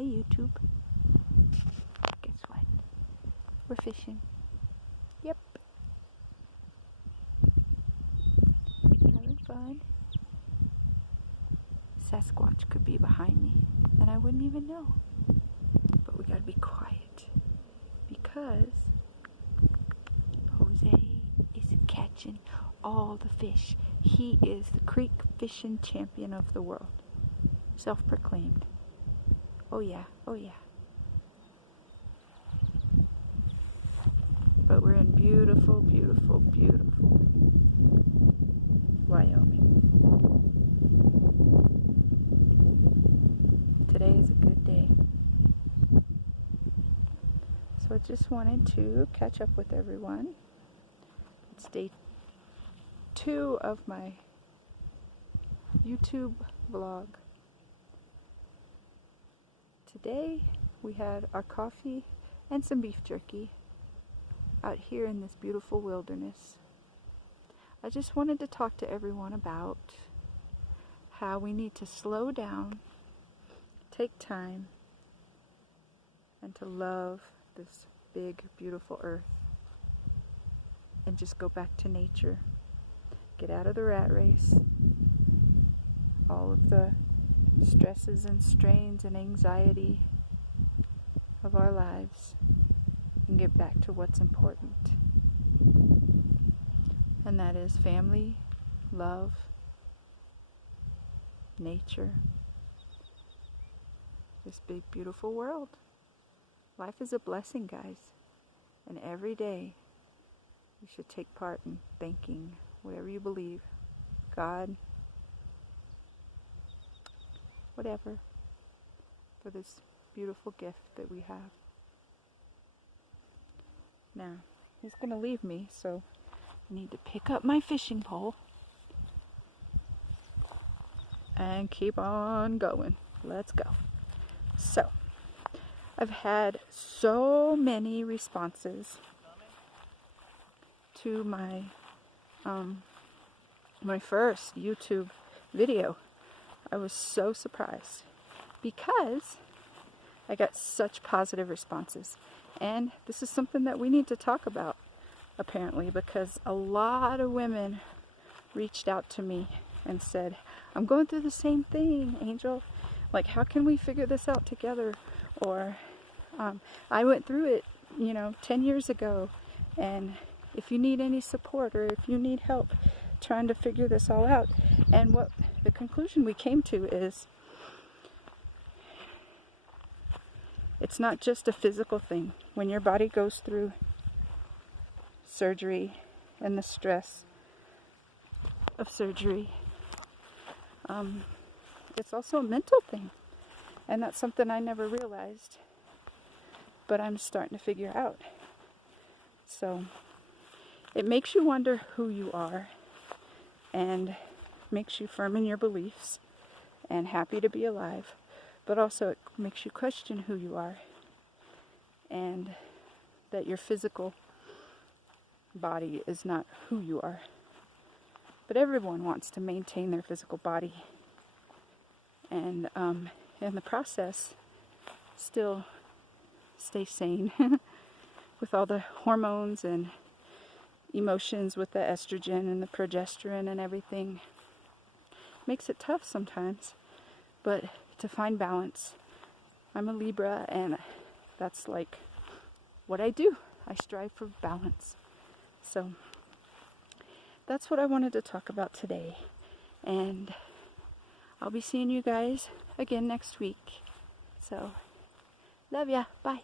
Hi YouTube. Guess what? We're fishing. Yep. Having fun. Sasquatch could be behind me and I wouldn't even know. But we gotta be quiet because Jose is catching all the fish. He is the creek fishing champion of the world. Self-proclaimed. Oh yeah, oh yeah. But we're in beautiful, beautiful, beautiful Wyoming. Today is a good day. So I just wanted to catch up with everyone. It's day 2 of my YouTube vlog. Today we had our coffee and some beef jerky out here in this beautiful wilderness. I just wanted to talk to everyone about how we need to slow down, take time, and to love this big, beautiful earth and just go back to nature. Get out of the rat race, all of the stresses and strains and anxiety of our lives, and get back to what's important. And that is family, love, nature, this big beautiful world. Life is a blessing, guys, and every day you should take part in thanking whatever you believe, God, whatever, for this beautiful gift that we have. Now, he's going to leave me, so I need to pick up my fishing pole and keep on going. Let's go. So, I've had so many responses to my first YouTube video. I was so surprised because I got such positive responses. And this is something that we need to talk about, apparently, because a lot of women reached out to me and said, I'm going through the same thing, Angel. Like, how can we figure this out together? Or, I went through it, 10 years ago, and if you need any support or if you need help trying to figure this all out. And what the conclusion we came to is, it's not just a physical thing. When your body goes through surgery and the stress of surgery, it's also a mental thing. And that's something I never realized, but I'm starting to figure out. So it makes you wonder who you are and makes you firm in your beliefs and happy to be alive. But also it makes you question who you are and that your physical body is not who you are. But everyone wants to maintain their physical body and in the process still stay sane with all the hormones and emotions with the estrogen and the progesterone and everything. Makes it tough sometimes, but to find balance. I'm a Libra, and that's like what I do. I strive for balance. So that's what I wanted to talk about today. And I'll be seeing you guys again next week. So, love ya. Bye.